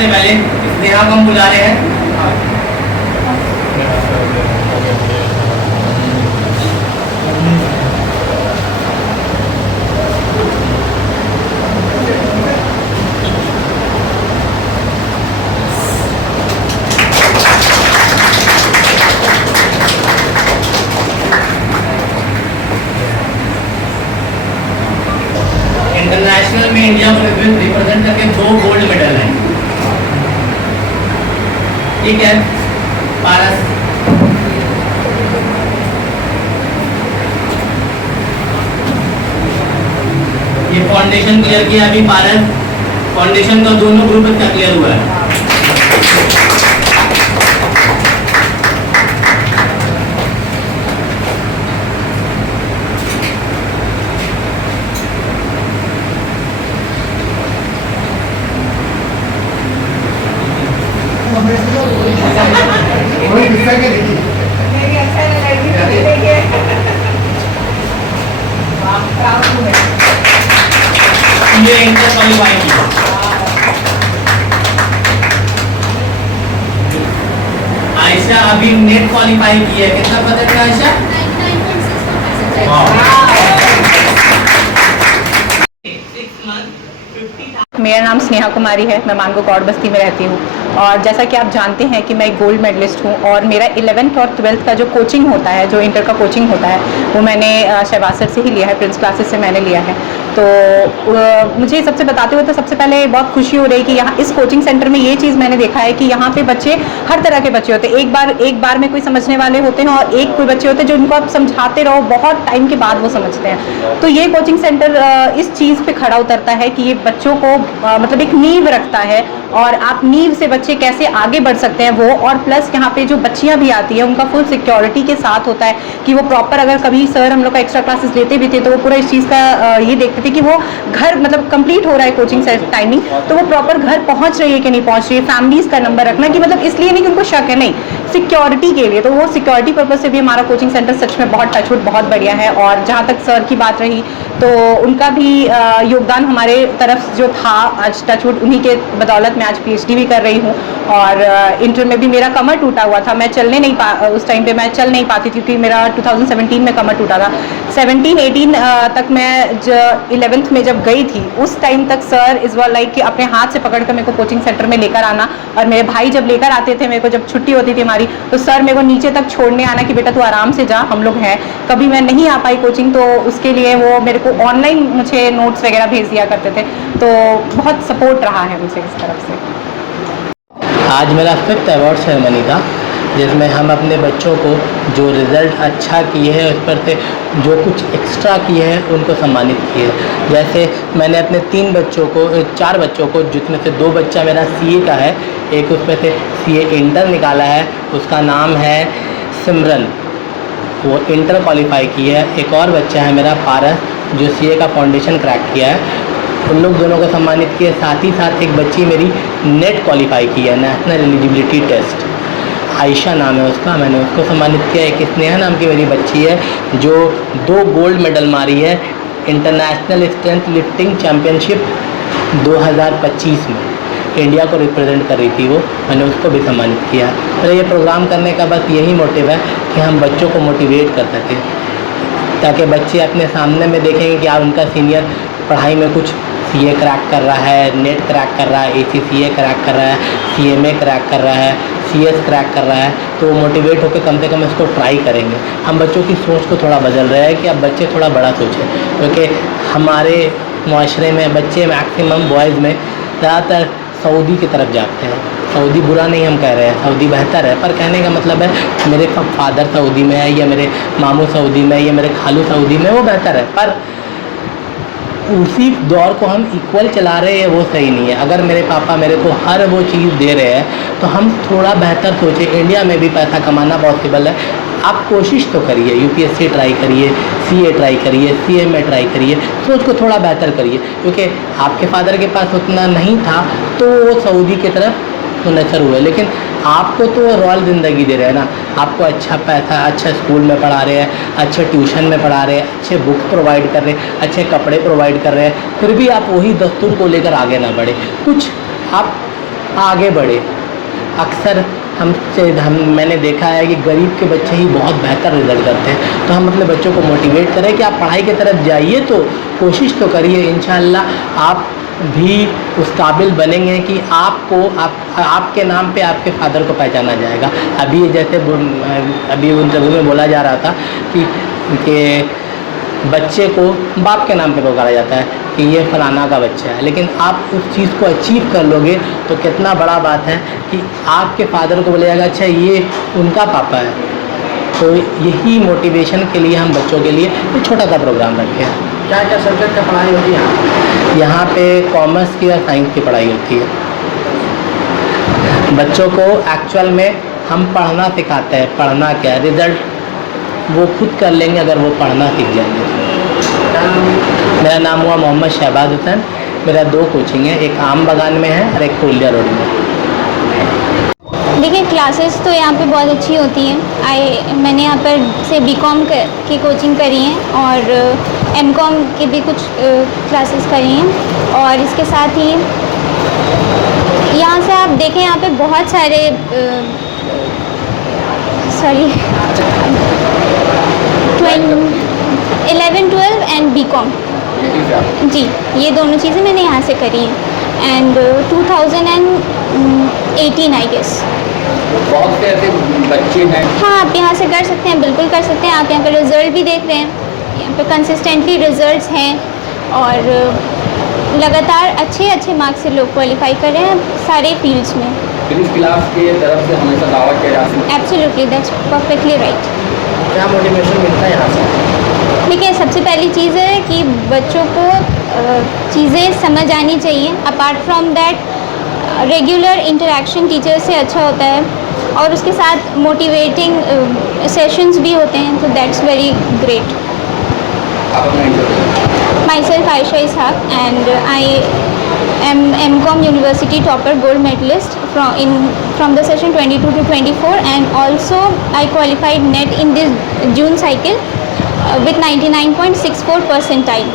सबसे पहले स्नेहा को हम बुला रहे हैं। इंटरनेशनल में इंडिया को रिप्रेजेंट करके 2 गोल्ड मेडल हैं। ठीक है पारस, ये फाउंडेशन क्लियर किया अभी पारस, फाउंडेशन का दोनों ग्रुप का क्लियर हुआ है। ये इंटर क्वालिफाई किया। आयशा अभी नेट क्वालिफाई की है, कितना पदक है आयशा? 99.6%। मेरा नाम स्नेहा कुमारी है, मैं मानगो कौड़ बस्ती में रहती हूँ और जैसा कि आप जानते हैं कि मैं एक गोल्ड मेडलिस्ट हूँ और मेरा 11th और 12th का जो कोचिंग होता है, जो इंटर का कोचिंग होता है, वो मैंने शहबाज सर से ही लिया है, प्रिंस क्लासेस से मैंने लिया है। तो मुझे सबसे बताते हुए तो सबसे पहले बहुत खुशी हो रही कि यहाँ इस कोचिंग सेंटर में ये चीज़ मैंने देखा है कि यहाँ पे बच्चे हर तरह के बच्चे होते हैं। एक बार में कोई समझने वाले होते हैं और एक कोई बच्चे होते हैं जो उनको आप समझाते रहो बहुत टाइम के बाद वो समझते हैं। तो ये कोचिंग सेंटर इस चीज़ पे खड़ा उतरता है कि ये बच्चों को मतलब एक नींव रखता है और आप नींव से बच्चे कैसे आगे बढ़ सकते हैं वो, और प्लस यहाँ पे जो बच्चियाँ भी आती है उनका फुल सिक्योरिटी के साथ होता है कि वो प्रॉपर, अगर कभी सर हम लोग का एक्स्ट्रा क्लासेस लेते भी थे तो वो पूरा इस चीज़ का ये देखते थे कि वो घर मतलब कंप्लीट हो रहा है कोचिंग टाइमिंग, तो वो प्रॉपर घर पहुँच रही है कि नहीं पहुँच रही है, फैमिलीज़ का नंबर रखना कि मतलब इसलिए नहीं कि उनको शक है, नहीं सिक्योरिटी के लिए। तो वो सिक्योरिटी पर्पज़ से भी हमारा कोचिंग सेंटर सच में बहुत टचवुड बहुत बढ़िया है। और जहाँ तक सर की बात रही तो उनका भी योगदान हमारे तरफ जो था, आज टचवुड उन्हीं के बदौलत मैं आज PhD भी कर रही हूँ। और इंटर में भी मेरा कमर टूटा हुआ था, मैं चलने नहीं उस टाइम पे मैं चल नहीं पाती क्योंकि मेरा 2017 में कमर टूटा था। 17-18 तक मैं 11th में जब गई थी उस टाइम तक सर इस बार लाइक कि अपने हाथ से पकड़ कर मेरे को कोचिंग सेंटर में लेकर आना, और मेरे भाई जब लेकर आते थे मेरे को, जब छुट्टी होती थी हमारी, तो सर मेरे को नीचे तक छोड़ने आना कि बेटा तू आराम से जा, हम लोग हैं। कभी मैं नहीं आ पाई कोचिंग तो उसके लिए वो मेरे को ऑनलाइन मुझे नोट्स वगैरह भेज दिया करते थे, तो बहुत सपोर्ट रहा है मुझे इस तरफ से। आज मेरा 5th अवार्ड सेरेमनी था जिसमें हम अपने बच्चों को जो रिज़ल्ट अच्छा किए हैं उस पर से जो कुछ एक्स्ट्रा किए हैं उनको सम्मानित किए। जैसे मैंने अपने 4 बच्चों को जिसमें से 2 बच्चा मेरा CA का है, एक उसमें से CA इंटर निकाला है, उसका नाम है सिमरन, वो इंटर क्वालिफाई किया है। एक और बच्चा है मेरा पारस जो CA का फाउंडेशन क्रैक किया है, उन लोग दोनों को सम्मानित किए। साथ ही साथ एक बच्ची मेरी नेट क्वालिफाई की है, नेशनल एलिजिबिलिटी टेस्ट, आयशा नाम है उसका, मैंने उसको सम्मानित किया। एक स्नेहा नाम की मेरी बच्ची है जो 2 गोल्ड मेडल मारी है इंटरनेशनल स्ट्रेंथ लिफ्टिंग चैम्पियनशिप 2025 में, इंडिया को रिप्रेजेंट कर रही थी वो, मैंने उसको भी सम्मानित किया। तो ये प्रोग्राम करने का बस यही मोटिव है कि हम बच्चों को मोटिवेट कर सकें, ताकि बच्चे अपने सामने में देखेंगे कि आप उनका सीनियर पढ़ाई में कुछ CA क्रैक कर रहा है, नेट क्रैक कर रहा है, ACCA क्रैक कर रहा है, CMA क्रैक कर रहा है, CS क्रैक कर रहा है, तो वो मोटिवेट होकर कम से कम इसको ट्राई करेंगे। हम बच्चों की सोच को थोड़ा बदल रहे हैं कि अब बच्चे थोड़ा बड़ा सोचें, क्योंकि हमारे माशरे में बच्चे मैक्सिमम बॉयज़ में ज़्यादातर सऊदी की तरफ जाते हैं। सऊदी बुरा नहीं हम कह रहे हैं, सऊदी बेहतर है, पर कहने का मतलब है मेरे फादर सऊदी में है या मेरे मामू सऊदी में या मेरे खालू सऊदी में, वो बेहतर है, पर उसी दौर को हम इक्वल चला रहे हैं वो सही नहीं है। अगर मेरे पापा मेरे को हर वो चीज़ दे रहे हैं तो हम थोड़ा बेहतर सोचें। इंडिया में भी पैसा कमाना पॉसिबल है, आप कोशिश तो करिए, UPSC ट्राई करिए, CA ट्राई करिए, CMA ट्राई करिए, सोच को थोड़ा बेहतर करिए, क्योंकि आपके फादर के पास उतना नहीं था तो वो सऊदी की तरफ तो नचर हुए, लेकिन आपको तो रॉयल ज़िंदगी दे रहे हैं ना, आपको अच्छा पैसा, अच्छा स्कूल में पढ़ा रहे हैं, अच्छे ट्यूशन में पढ़ा रहे हैं, अच्छे बुक प्रोवाइड कर रहे हैं, अच्छे कपड़े प्रोवाइड कर रहे हैं, फिर भी आप वही दस्तूर को लेकर आगे ना बढ़े। कुछ आप आगे बढ़े। अक्सर मैंने देखा है कि गरीब के बच्चे ही बहुत बेहतर रिज़ल्ट करते हैं, तो हम अपने बच्चों को मोटिवेट करें कि आप पढ़ाई की तरफ जाइए, तो कोशिश तो करिए, इंशाअल्लाह आप भी उस काबिल बनेंगे कि आपके नाम पे आपके फादर को पहचाना जाएगा। अभी जैसे अभी उन इंटरव्यू में बोला जा रहा था कि बच्चे को बाप के नाम पे पुकारा जाता है कि ये फलाना का बच्चा है, लेकिन आप उस चीज़ को अचीव कर लोगे तो कितना बड़ा बात है कि आपके फादर को बोला जाएगा अच्छा ये उनका पापा है। तो यही मोटिवेशन के लिए हम बच्चों के लिए एक छोटा सा प्रोग्राम रखे हैं। क्या क्या सब्जेक्ट की पढ़ाई होती है यहाँ पे कॉमर्स की और साइंस की पढ़ाई होती है। बच्चों को एक्चुअल में हम पढ़ना सिखाते हैं, पढ़ना क्या है, रिज़ल्ट वो खुद कर लेंगे अगर वो पढ़ना सीख जाएंगे। मेरा नाम हुआ मोहम्मद शहबाज हुसैन। मेरा 2 कोचिंग है, एक आम बागान में है और एक पुरुलिया रोड में। देखिए क्लासेस तो यहाँ पे बहुत अच्छी होती हैं। मैंने यहाँ पर से बीकॉम की कोचिंग करी है और एमकॉम की भी कुछ क्लासेस करी हैं, और इसके साथ ही यहाँ से आप देखें यहाँ पे बहुत सारे 11, 12 एंड बीकॉम, जी ये दोनों चीज़ें मैंने यहाँ से करी हैं एंड 2018 आई गेस। बहुत से ऐसे बच्चे हैं। हाँ आप यहाँ से कर सकते हैं, बिल्कुल कर सकते हैं। आप यहाँ पे रिज़ल्ट भी देख रहे हैं, यहाँ पे कंसिस्टेंटली रिज़ल्ट्स हैं और लगातार अच्छे मार्क्स से लोग क्वालिफाई कर रहे हैं सारे फील्ड्स में। फिजिक्स क्लास के तरफ से हमेशा दावा किया जाता है। Absolutely, that's perfectly right. क्या मोटिवेशन मिलता है यहाँ से? देखिए सबसे पहली चीज़ है कि बच्चों को चीज़ें समझ आनी चाहिए। Apart from that regular interaction teacher से अच्छा होता है और उसके साथ मोटिवेटिंग सेशंस भी होते हैं, तो दैट्स वेरी ग्रेट। आप अपना interview. Myself Ayesha Ishaq and I am MCOM University topper gold medalist from the session 22 to 24, and also I qualified NET in this June cycle with 99.64 percentile.